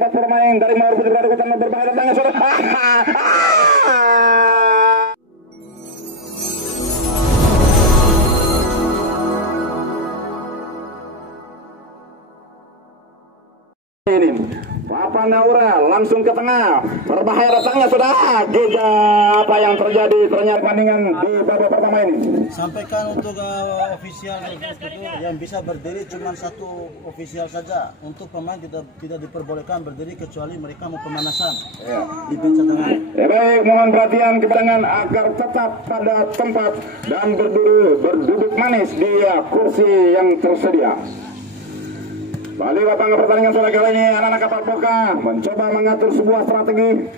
Empat pemain dari Mawar Putih berada kota berbahaya datangnya sudah. Ini Papa Naura langsung ke tengah, berbahaya datangnya sudah. Gila apa yang terjadi ternyata pertandingan di babak pertama ini. Sampaikan untuk ofisial yang bisa berdiri cuma satu ofisial saja. Untuk pemain tidak diperbolehkan berdiri kecuali mereka mau pemanasan. Ya. Di bench tengah. Baik, mohon perhatian keberangan agar tetap pada tempat dan berduduk manis di kursi yang tersedia. Balik lapangan pertandingan sore kali ini anak-anak kapal Poka mencoba mengatur sebuah strategi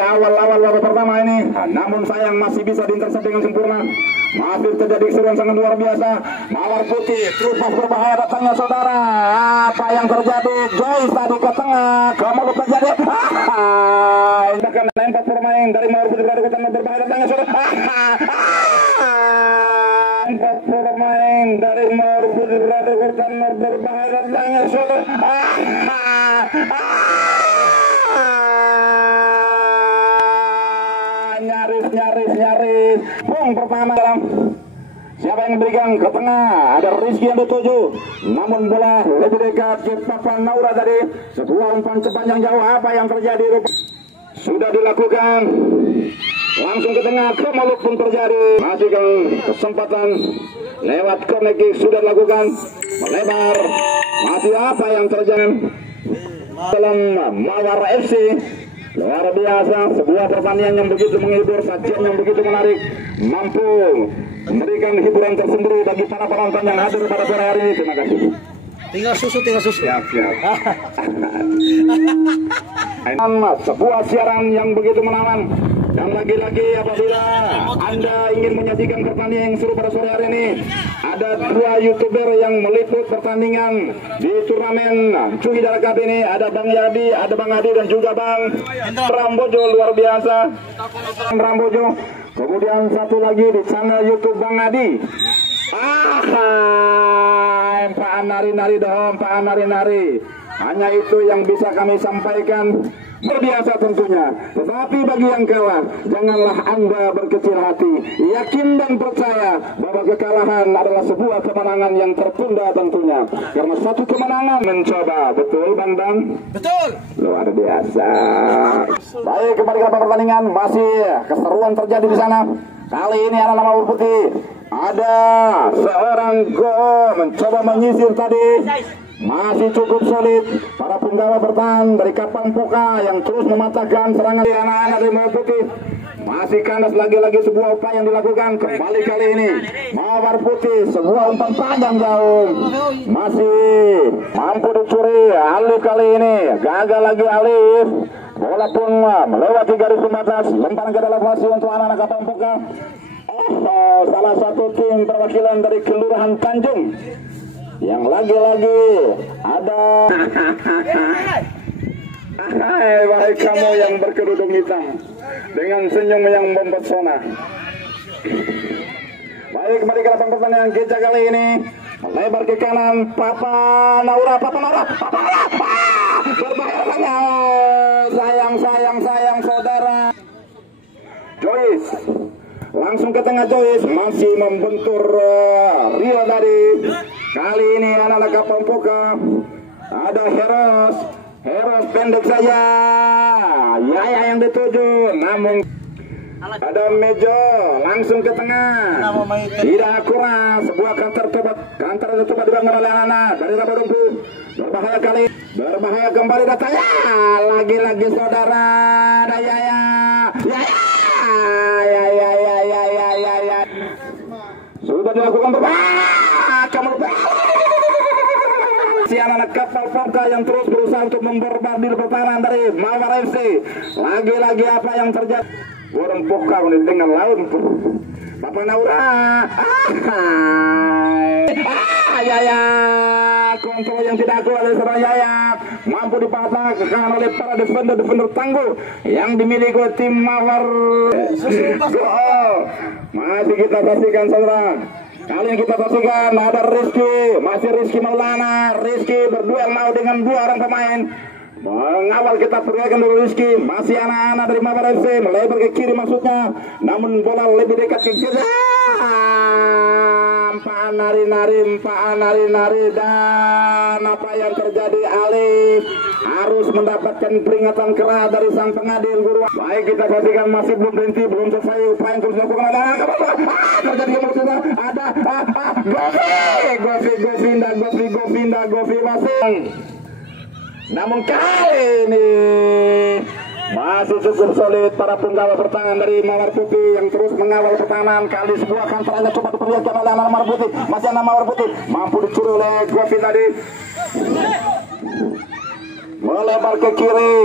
awal-awal babak pertama ini, namun sayang masih bisa diintercept dengan sempurna. Masih terjadi keseruan sangat luar biasa. Mawar Putih terus berbahaya datangnya saudara. Apa yang terjadi? Joyce tadi ke tengah, kemudian terjadi. Bahkan empat pemain dari Mawar Putih berada kota berbahaya datangnya saudara. Empat pemain dari Mawar Putih berada kota berbahaya datangnya saudara. Nyaris bung pertama dalam siapa yang memberikan ke tengah, ada Rizky yang dituju, namun bola lebih dekat ke Papa Naura tadi. Sebuah umpan sepanjang jauh, apa yang terjadi sudah dilakukan langsung ke tengah, ke mulut pun terjadi. Masih kesempatan lewat corner kick sudah dilakukan melebar. Masih apa yang terjadi dalam Mawar FC. Luar biasa, sebuah pertandingan yang begitu menghibur, sajian yang begitu menarik, mampu memberikan hiburan tersendiri bagi para penonton yang hadir pada sore hari ini. Terima kasih. Tinggal susu. Siap. Sebuah siaran yang begitu menawan. Dan lagi-lagi apabila Anda ingin menyajikan pertandingan yang seru pada sore hari ini, ada dua YouTuber yang meliput pertandingan di turnamen Cuy Dara Cup ini. Ada Bang Yadi, ada Bang Adi dan juga Bang Rambojo, luar biasa. Rambojo. Kemudian satu lagi di channel YouTube Bang Adi. Pak nari-nari dong, Pak nari-nari. Hanya itu yang bisa kami sampaikan. Berbiasa tentunya, tetapi bagi yang kalah, janganlah Anda berkecil hati. Yakin dan percaya bahwa kekalahan adalah sebuah kemenangan yang tertunda tentunya. Karena satu kemenangan mencoba, betul Bang Dan? Betul. Luar biasa. Baik, kembali ke pertandingan, masih keseruan terjadi di sana. Kali ini anak-anak Mawar Putih ada seorang gol mencoba menyisir tadi. Masih cukup solid para penggawa bertahan dari Kapal Poka yang terus mematahkan serangan anak-anak dari Mawar Putih. Masih kandas lagi-lagi sebuah upaya yang dilakukan kembali kali ini Mawar Putih, sebuah umpan panjang jauh masih mampu dicuri. Alif kali ini gagal lagi Alif. Bola pun melewati garis pembatas, lempar ke dalam lokasi untuk anak-anak Kapal Poka. Salah satu tim perwakilan dari Kelurahan Tanjung yang lagi-lagi ada baik kamu yang berkerudung hitam dengan senyum yang mempesona. Baik, kembali ke lapangan pertandingan kita kali ini melebar ke kanan. Papa Naura berbahaya. Sayang saudara. Joyce langsung ke tengah. Joyce masih membentur Rio tadi. Kali ini anak-anak Kapal Poka ada Heros pendek saja. Yaya yang dituju, namun ada Mejo langsung ke tengah. Tidak akurat, sebuah kantor tercoba dibangun oleh anak dari Rabarumpu. Berbahaya kembali datanya. Lagi-lagi saudara, ada Yaya. Sudah dilakukan si anak Kapal Poka yang terus berusaha untuk memborbardir pertahanan dari Mawar FC. Lagi-lagi apa yang terjadi? Burung Poka dengan laut. Papa Naura. Yaya. Kontrol yang tidak kuat oleh seorang Yaya. Mampu dipatahkan oleh para defender tangguh yang dimiliki oleh tim Mawar. Masih kita saksikan saudara. Kali yang kita saksikan ada Rizky Maulana. Rizky berduel mau dengan dua orang pemain. Mengawal kita pergerakan dari Rizky. Masih anak-anak dari Mawar FC melebar ke kiri maksudnya. Namun bola lebih dekat ke kiri. Pak nari-nari dan apa yang terjadi, Alif harus mendapatkan peringatan keras dari sang pengadil guru. Baik, kita saksikan, masih belum berhenti, belum selesai upaya yang terus dilakukan. Terjadi ada Govinda masih. Namun kali ini masih cukup solid para penggawa pertahanan dari Mawar Putih yang terus mengawal pertahanan. Kali sebuah kantornya coba diperlihatkan oleh anak Mawar Putih. Masih anak Mawar Putih mampu dicuri oleh Govi tadi. Melebar ke kiri.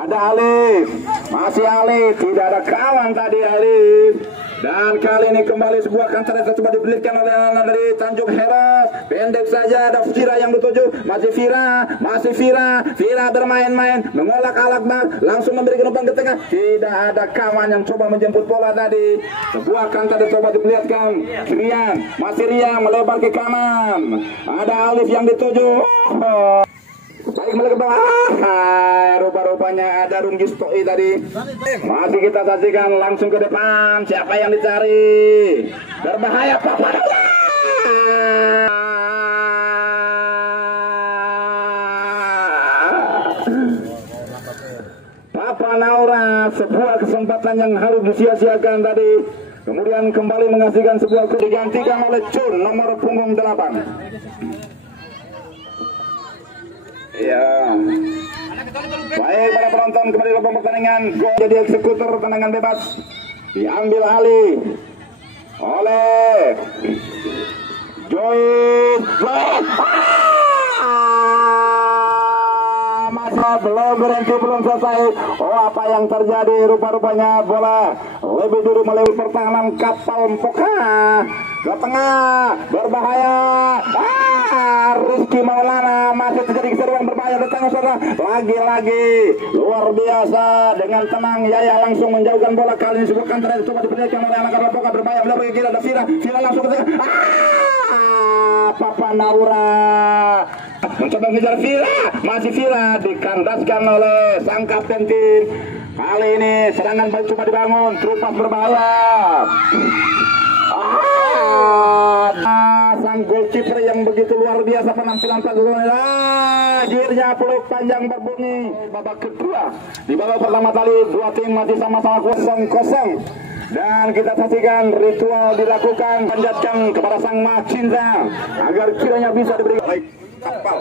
Ada Alif. Masih Alif. Tidak ada kawan tadi Alif. Dan kali ini kembali sebuah kantor yang coba dibelikan oleh anak dari Tanjung Heras. Pendek saja, ada Vira yang dituju. Masih Vira bermain-main, mengolak-alak bak, langsung memberikan umpan ke tengah. Tidak ada kawan yang coba menjemput bola tadi. Sebuah kantor yang coba diperlihatkan. Masih Rian melebar ke kanan. Ada Alif yang dituju. Baik, melebar. Rupa-rupanya ada Runggis Toi tadi. Masih kita saksikan, langsung ke depan. Siapa yang dicari? Berbahaya Papa Naura. Sebuah kesempatan yang harus disia-siakan tadi. Kemudian kembali mengasihkan sebuah digantikan oleh Chun nomor punggung 8. Ya. Baik, para penonton, kembali ke pertandingan. Gol jadi eksekutor tendangan bebas diambil alih oleh Joy. Masa belum berhenti, belum selesai. Oh, apa yang terjadi? Rupa-rupanya bola lebih dulu melewati pertahanan Kapal Mpoka ke tengah, berbahaya. Rizky Maulana masih terjadi keseruan berbahaya di tengah saudara. Lagi-lagi luar biasa dengan tenang Yaya langsung menjauhkan bola. Kali ini sebuah kantor yang coba diperlihatkan oleh anak Kapal Mpoka, berbahaya melebar ke kiri. Ada Vira langsung ke tengah. Papa Naura mencoba mengejar Vira, masih Vira dikandaskan oleh sang kapten tim. Kali ini serangan coba dibangun, terupas berbahaya. Sang goalkeeper yang begitu luar biasa penampilan Pagulona. Akhirnya peluk panjang berbunyi. Babak kedua di babak pertama kali dua tim masih sama-sama 0-0. Dan kita saksikan ritual dilakukan, panjatkan kepada sang Macinza agar kiranya bisa diberikan. Kapal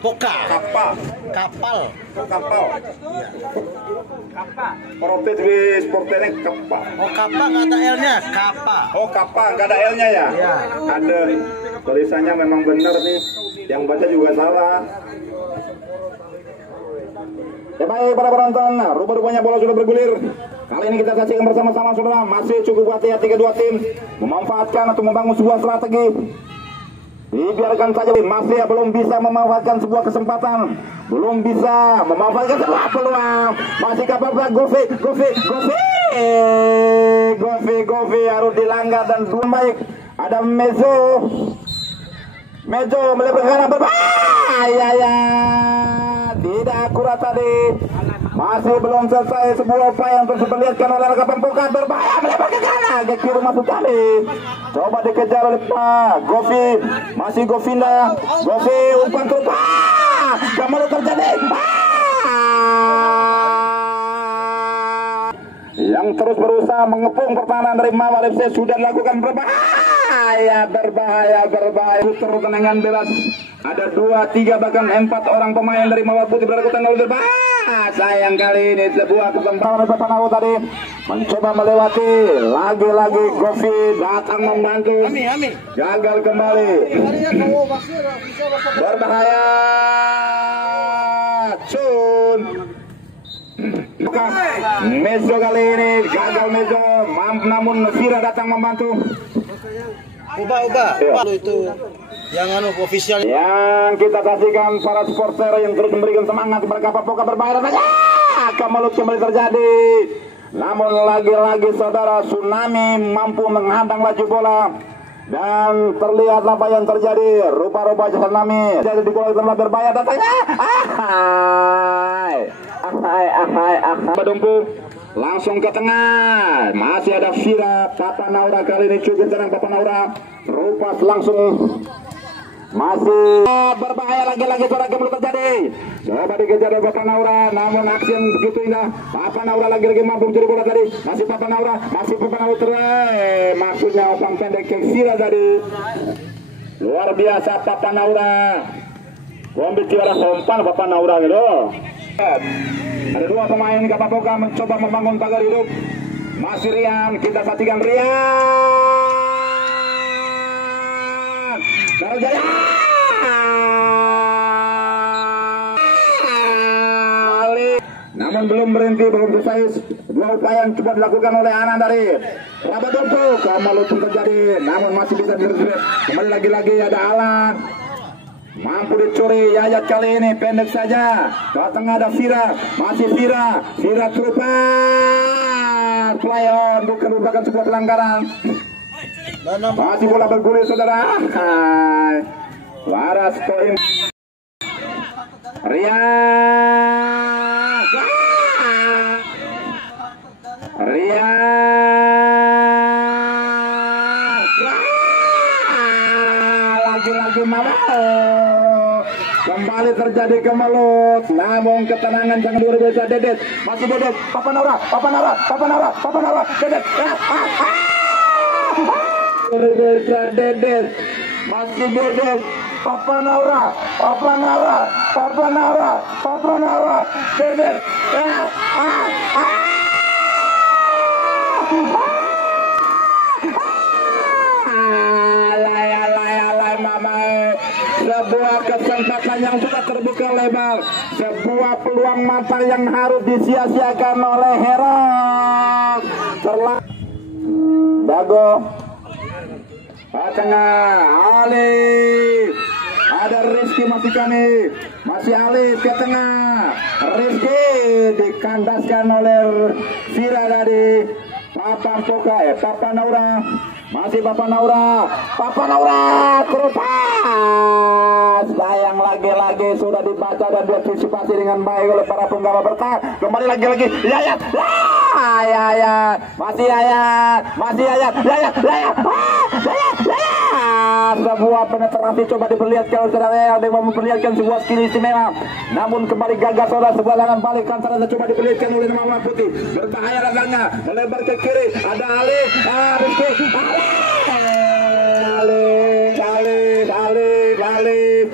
Mpoka. Kapal. Iya. Protes di sportnya kapal. Oh, kapal nggak ada L-nya. Kapal. Oh, kapal nggak ada L-nya ya? Iya. Ada. Tulisannya memang benar nih. Yang baca juga salah. Ya baik para penonton, rupa-rupanya bola sudah bergulir. Kali ini kita saksikan bersama-sama saudara. Masih cukup hati-hati kedua tim memanfaatkan atau membangun sebuah strategi. Dibiarkan saja, masih belum bisa memanfaatkan sebuah kesempatan, belum bisa memanfaatkan sebuah peluang. Masih kapal Govi harus dilanggar dan dua baik. Ada Mezo melebar ke kanan berbahaya ya. Tidak akurat tadi. Masih belum selesai sebuah upaya yang terus diperlihatkan oleh Kapal Mpoka, berbahaya melebar ke kanan, ke kiri masuk kali. Coba dikejar oleh Pak Govi, masih Govinda, umpan terus. Kembali terjadi. Yang terus berusaha mengepung pertahanan dari Mawar FC sudah dilakukan berbahaya. Putar tendangan bebas. Ada 2, 3 bahkan 4 orang pemain dari Mawar Putih berlakukan berbahaya. Sayang kali ini sebuah kesempatan dari Bapak Naru tadi mencoba melewati. Lagi-lagi Govi datang membantu. Gagal kembali. Berbahaya. Cun. Mezo kali ini gagal Mezo, namun Vira datang membantu. Ubah itu yang official. Yang kita kasihkan para supporter yang terus memberikan semangat kepada Kapal Mpoka, berbahaya saja. Kemelut kembali terjadi. Namun lagi-lagi saudara, Tsunami mampu menghadang laju bola. Dan terlihat apa yang terjadi. Rupa-rupa Jason Nami jadi dikeluarkan bola berbahaya datangnya. Badumpu langsung ke tengah. Masih ada Vira. Papa Naura kali ini cukup tenang. Papa Naura Rupas langsung masih berbahaya lagi-lagi. Suara belum terjadi. Coba dikejar oleh Papa Naura, namun aksi yang begitu indah. Papa Naura lagi-lagi mampu mencuri bola tadi. Masih Papa Naura maksudnya umpan pendek yang Vira tadi. Luar biasa Papa Naura. Kombi juara umpan Papa Naura gitu. Ada dua pemain Kapapoka mencoba membangun pagar hidup. Masih Rian, kita saksikan Rian. Darajaya. Namun belum berhenti, belum selesai. Dua upaya yang coba dilakukan oleh Anan dari Rabadumpu. Kemalu pun terjadi, namun masih bisa direset. Kembali lagi-lagi ada Alan. Mampu dicuri Yayat kali ini pendek saja. Ke tengah ada Vira, masih Vira terupas. Play on, bukan merupakan sebuah pelanggaran. Masih bola bergulir saudara. Waras poin. Lagi-lagi malah kembali terjadi kemelut, namun ketenangan jangan luar biasa. Dedet, masih Dedet, Papa Naura, Dedet, Dedet, masih Dedet, Papa Naura, Dedet, sebuah kesempatan yang sudah terbuka lebar, sebuah peluang mata yang harus disia-siakan oleh Heron. Dago tengah, Alif, ada Rizky masih masih Alif ke tengah, Rizky dikandaskan oleh Vira dari Papa Naura, masih Papa Naura kerupas. Sayang lagi-lagi sudah dibaca dan diantisipasi dengan baik oleh para penggawa bertahan. Kembali lagi-lagi Yayat, masih Yayat. Sebuah penetrasi coba diperlihatkan oleh saudara yang memperlihatkan sebuah skill istimewa. Namun kembali gagal saudara, sebuah lawan balik kantor coba diperlihatkan oleh nama putih. Berbahaya rasanya, melebar ke kiri. Ada Alif, Rizky, Alif.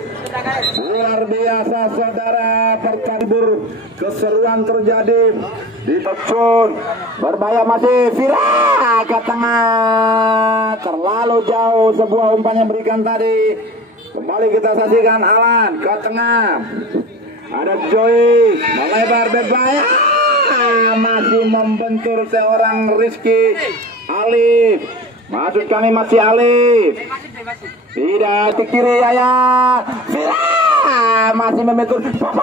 Luar biasa saudara, perkabur keseruan terjadi di Toksun. Berbahaya masih Vira ke tengah, terlalu jauh sebuah umpan yang berikan tadi. Kembali kita saksikan Alan ke tengah, ada Joy melebar berbahaya, masih membentur seorang Rizky. Alif, maksud kami masih Alif. Tidak di kiri Yaya. Vira masih membentur Papa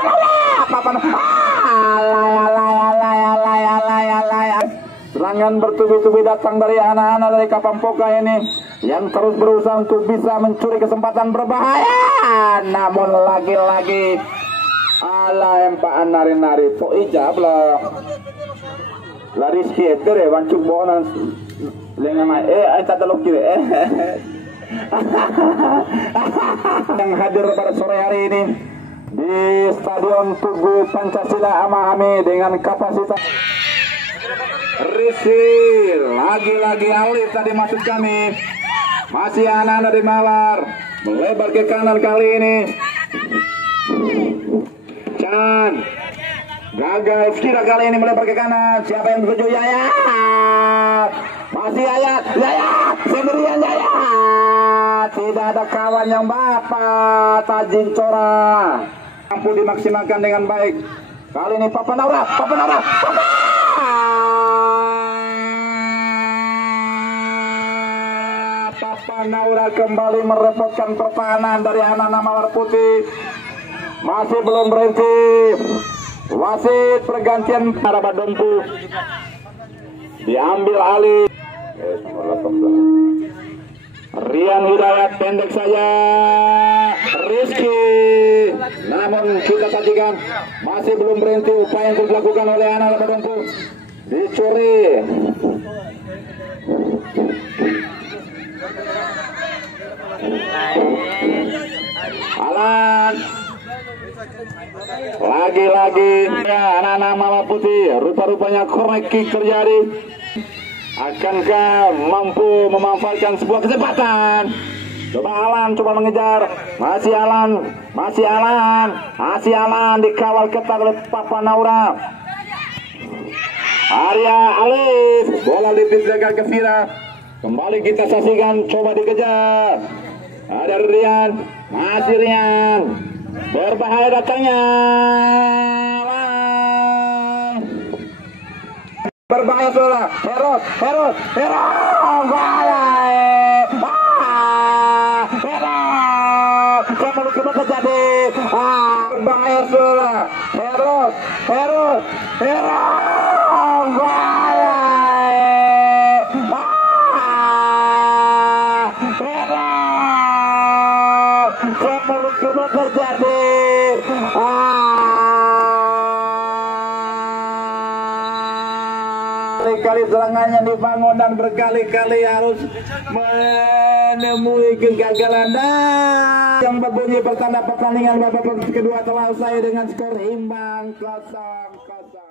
serangan bertubi-tubi datang dari anak-anak dari Kapampoka ini yang terus berusaha untuk bisa mencuri kesempatan berbahaya. Namun lagi-lagi empaan nari-nari po ijab lah. Laris kieter wancuk bonan lengan talok kiri yang hadir pada sore hari ini di Stadion Tugu Pancasila Amahami dengan kapasitas Rizky, lagi-lagi Alif tadi masuk kami, masih anak dari Mawar melebar ke kanan kali ini. Chan gagal kira kali ini melebar ke kanan. Siapa yang menuju Yaya? Masih Yaya sendirian Yaya. Tidak ada kawan yang bapak Tajin Cora. Mampu dimaksimalkan dengan baik. Kali ini Papa Naura. Papa Naura kembali merepotkan pertahanan dari anak-anak Mawar Putih. Masih belum berhenti. Wasit pergantian para Badumpu diambil alih. Rian Hidayat pendek saja Rizky, namun kita saksikan masih belum berhenti upaya yang terus dilakukan oleh anak Lembadompu. Dicuri Alan lagi-lagi ya, anak-anak Mala Putih rupa-rupanya corner kick terjadi. Akankah mampu memanfaatkan sebuah kesempatan? Coba Alan coba mengejar. Masih Alan dikawal ketat oleh Papa Naura. Arya Alif, bola dipisahkan ke Fira. Kembali kita saksikan, coba dikejar. Ada Rian, masih Rian. Berbahaya datangnya. Berbahaya sudah. Herod. Bahaya. Herod. Kamu terjadi. Berbahaya sudah. Herod. Bahaya. Kamu terjadi. Berkali-kali serangannya dibangun dan berkali-kali harus menemui kegagalan dan yang berbunyi pertanda pertandingan babak kedua telah usai dengan skor imbang 0-0.